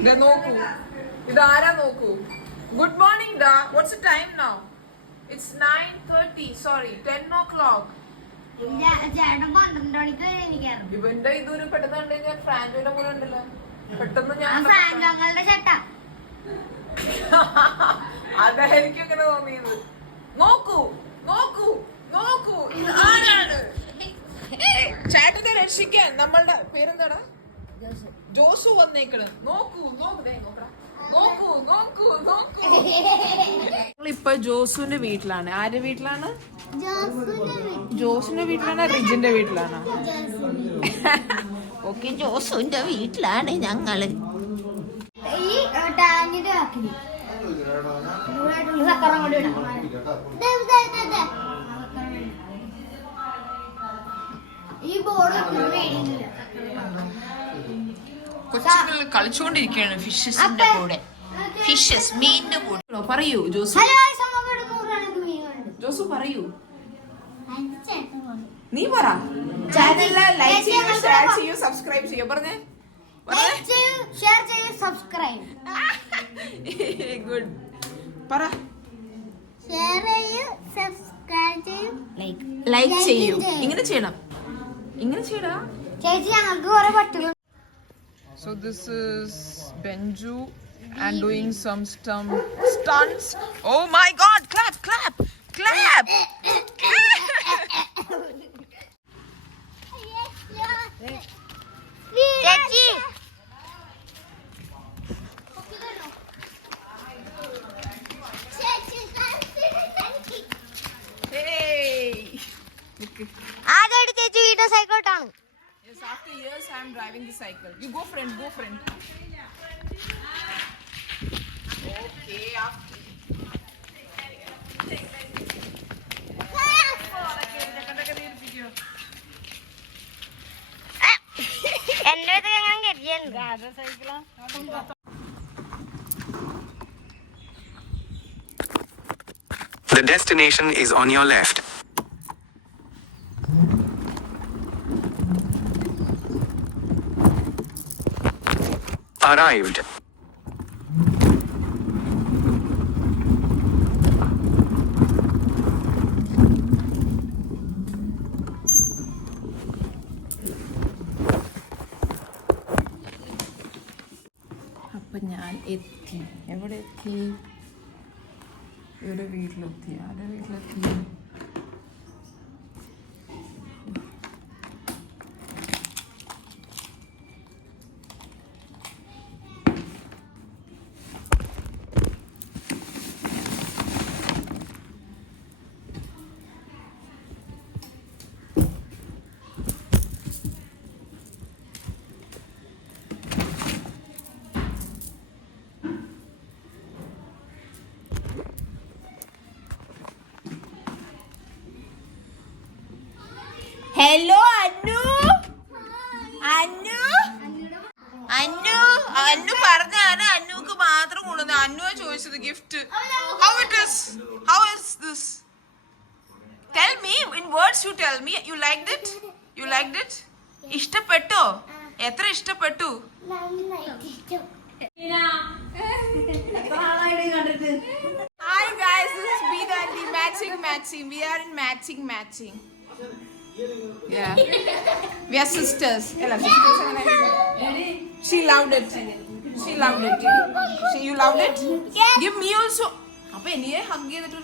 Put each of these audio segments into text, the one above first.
ഇത് നോക്കൂ, ഇതാരാ നോക്കൂ. ഗുഡ് മോർണിംഗ് ഡാ. What's the time now? It's 9:30. Sorry, 10 o'clock. ഇവന്റെ ഇതൊരു പെട്ടെന്ന് കണ്ടു കഴിഞ്ഞാൽ ഫ്രാൻഡോയുടെ പോലെ ഉണ്ടല്ലോ. പെട്ടെന്ന് ഞാൻ അതായിരിക്കും ഇങ്ങനെ തോന്നിയത്. നോക്കൂ നോക്കൂ നോക്കൂ, ഇത് ആരാണ്? ചാട്ടിനെ രക്ഷിക്കാൻ നമ്മളുടെ പേരെന്താടാ? ജോസു വന്നേക്കണ്. നോക്കൂ നോക്കൂ നോക്കൂ നോക്കൂ നോക്കൂ. ഇപ്പൊ ജോസുവിന്റെ വീട്ടിലാണ്. ആരുടെ വീട്ടിലാണ്? ജോസിന്റെ വീട്ടിലാണോ റിജിന്റെ വീട്ടിലാണോ? ഓക്കെ, ജോസുവിന്റെ വീട്ടിലാണ് ഞങ്ങള്. കൊച്ചുങ്ങൾ കളിച്ചുകൊണ്ടിരിക്കുകയാണ് ഫിഷസിന്റെ കൂടെ. ഫിഷസ്, മീനിന്റെ കൂടെ. പറയൂ ജോസു, ജോസു പറയൂ. നീ പറ. ചാനൽ ലൈക്ക് ചെയ്യൂ, ഷെയർ ചെയ്യൂ, സബ്സ്ക്രൈബ് ചെയ്യൂ. പറഞ്ഞേ. ഗുഡ്. പറ. ലൈക്ക് ചെയ്യൂ. ഇങ്ങനെ ചെയ്യണം, ഇങ്ങനെ ചെയ്യടാ. So this is Benju and doing some stunts. Oh my God! Clap, clap, clap! Hey! ആദ്യമായിട്ട് ചേച്ചി video സൈക്കിളോട്ടാണ്. Yes, after years I am driving the cycle. You go friend, go friend. Okay, എന്റെ ഞാൻ കരുതിയാണ് സൈക്കിളാ. The destination is on your left. Arrived. അപ്പൊ ഞാൻ എത്തി. എവിടെ എത്തി? ഇവിടെ വീട്ടിലെത്തി. ആരുടെ വീട്ടിലെത്തി? ഹലോ അന്നു. അന്നു അന്നു അന്നു പറഞ്ഞാണ് അന്നുക്ക് മാത്രം കൊണ്ടുവന്നത്. അന്നുവാ ചോദിച്ചത് gift. How it is? How is this? Tell me in words. You tell me. You liked it? You liked it? ഇഷ്ടപ്പെട്ടോ? എത്ര ഇഷ്ടപ്പെട്ടു? Hi guys, this is Beena and the matching. We are in matching. Yeah. We are sisters. She loved it. You loved it? Yeah. Give me also. Appa eniye hug cheyidittu.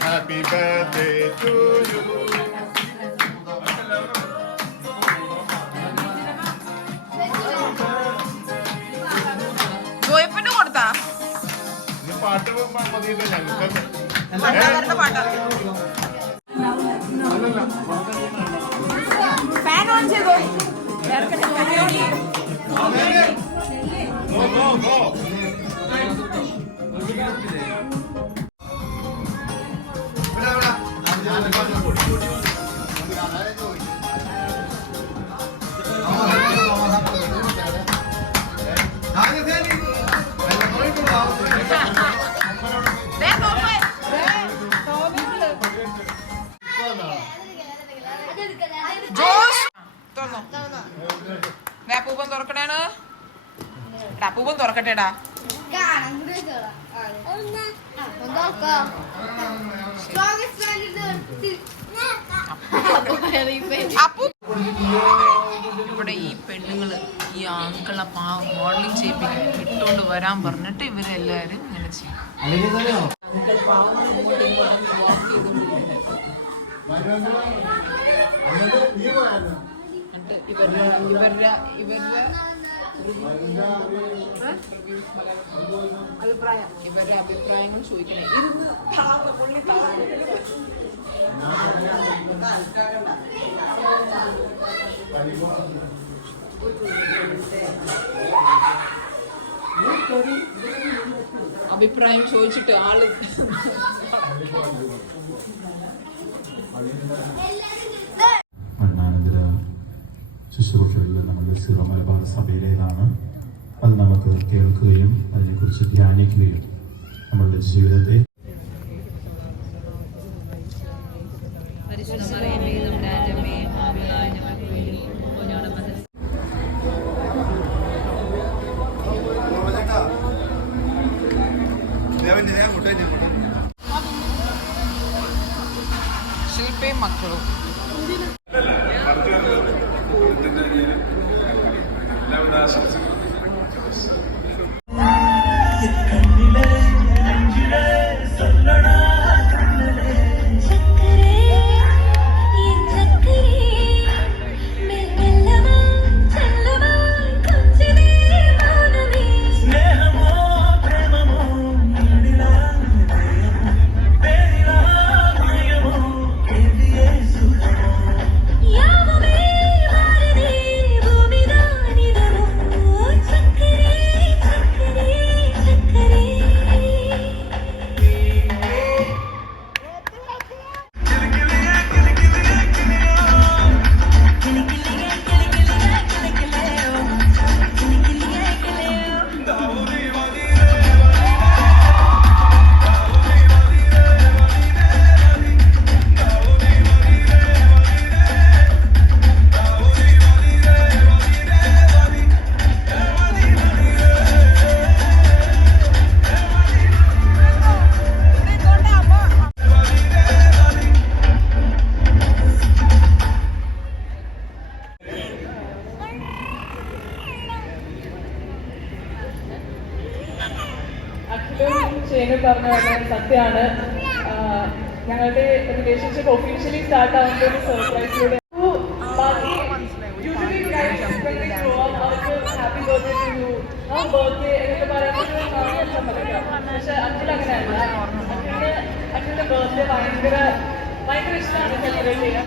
Happy birthday to you. ജോയപ്പന് കൊടുത്താ പാട്ട് മതിയില്ല ഞങ്ങൾക്ക് പണ്ടാകാരുടെ പാട്ടാ fan on ചെയ്തോ പൂപ്പൻ തുറക്കണേണ് പൂപ്പൻ തുറക്കട്ടേടാ ഇവിടെ ഈ പെണ്ണുങ്ങള് ഈ ആങ്കളെ modelling ചെയ്യിപ്പിക്കും ഇട്ടുകൊണ്ട് വരാൻ പറഞ്ഞിട്ട് ഇവരെല്ലാരും ഇങ്ങനെ ചെയ്യും. ഇവരുടെ അഭിപ്രായങ്ങൾ ചോദിക്കണേ അഭിപ്രായം ചോദിച്ചിട്ട് ആള് മരണാനന്തര ശുശ്രൂഷകളിൽ നമ്മൾ സീറോ മലബാർ സഭയിലേതാണ്. അത് നമുക്ക് കേൾക്കുകയും അതിനെക്കുറിച്ച് ധ്യാനിക്കുകയും നമ്മളുടെ ജീവിതത്തെ ശില്പയും മക്കളും സത്യമാണ്. ഞങ്ങളുടെ റിലേഷൻഷിപ്പ് ഒഫീഷ്യലി സ്റ്റാർട്ട് ആവുന്ന ഒരു സർപ്രൈസിലൂടെ അവർക്ക് happy birthday to you birthday എന്നൊക്കെ പറയുന്നത് പക്ഷെ അച്ഛൻ അങ്ങനെയല്ല. അച്ഛൻ്റെ ബർത്ത്ഡേ ഭയങ്കര ഇഷ്ടമാണ് സെലിബ്രേറ്റ് ചെയ്യാൻ.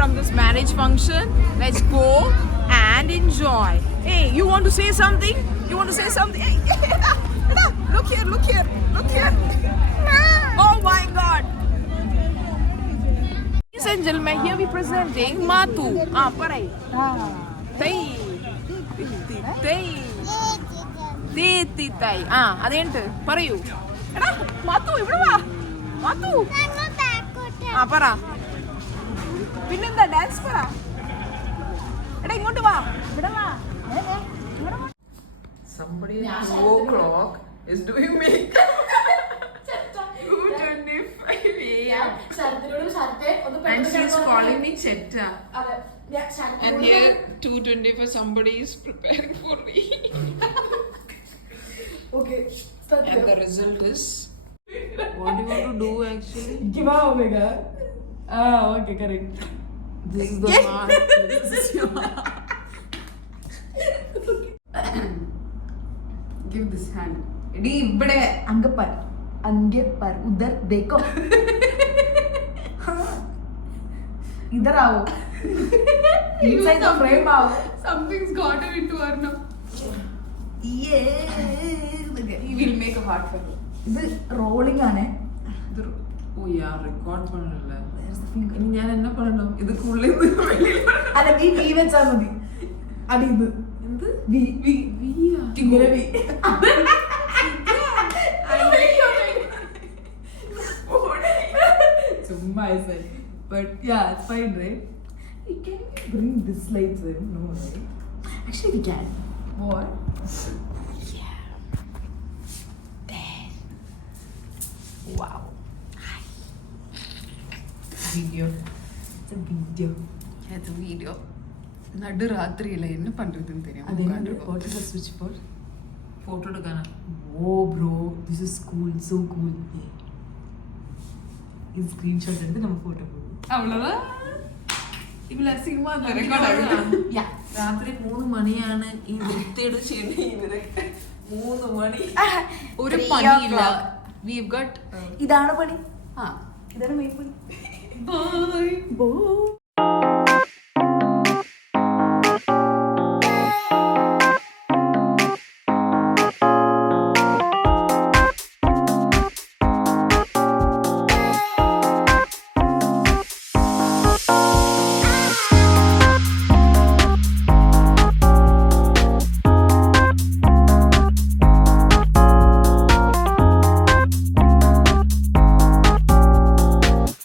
from this marriage function. Let's go and enjoy. Hey, you want to say something? You want to say something? Hey, look here, look here, look here. Oh my God. Ladies and gentlemen, here we presenting Matu. Parai. Tay. Tay. അതെന്ത് പറയൂ. എടാ മാത്തു ഇവിടെ വാ. മാത്തു. പറ. പിന്നെന്താ dance പറ. എടാ ഇങ്ങോട്ട് വാ. ഇവിടെ വാ. Somebody at 2 o'clock is doing makeup. 2:25 a.m. And she's calling me Chetta. And here 2:25 somebody is preparing for me. Okay. And the result is what do you want to do actually? Give out, Omega. Okay, correct. This is the heart. This is your heart. Give this hand. Edi ibde ange par udhar dekho. Idhar aao. Inside the frame aao. Something's got into her now. Yeah. He will make a heart for you. ഇത് rolling ആണ്. ഓ യാ record പണല്ല. ഇനി ഞാൻ എന്നാ പറയണം? ഇത് ഉള്ളിൽ നിന്ന് വെളിയിൽ അല്ല വി വെച്ചാ മതി. അടിന്ന് എന്ത് വി ഇങ്ങനെ വി. ചുമ്മാ sir. But yeah, it's fine, right? Can we bring this lights in? No, right? Actually, we can. What? Wow. Video. It's a video. അത് വീഡിയോ നടുരാത്രിയില്ല എന്നെ പണ്ടതും അതെന്നെ what is the switch for? Photo എടുക്കാനാ. Oh bro, this is cool, so cool. ഈ screenshot എടുത്ത് നമ്മൾ photo പോകും. അവളതാ ഇവളെ സിനിമ രാത്രി 3 മണിയാണ് ഈ വൃത്തിയുടെ ശരി ഇവരൊക്കെ 3 മണി ഒരു പണിയില്ല. We've got ഇതാണ് പണി. ആ ഇതാണ് മെയിൻ പണി. Bye.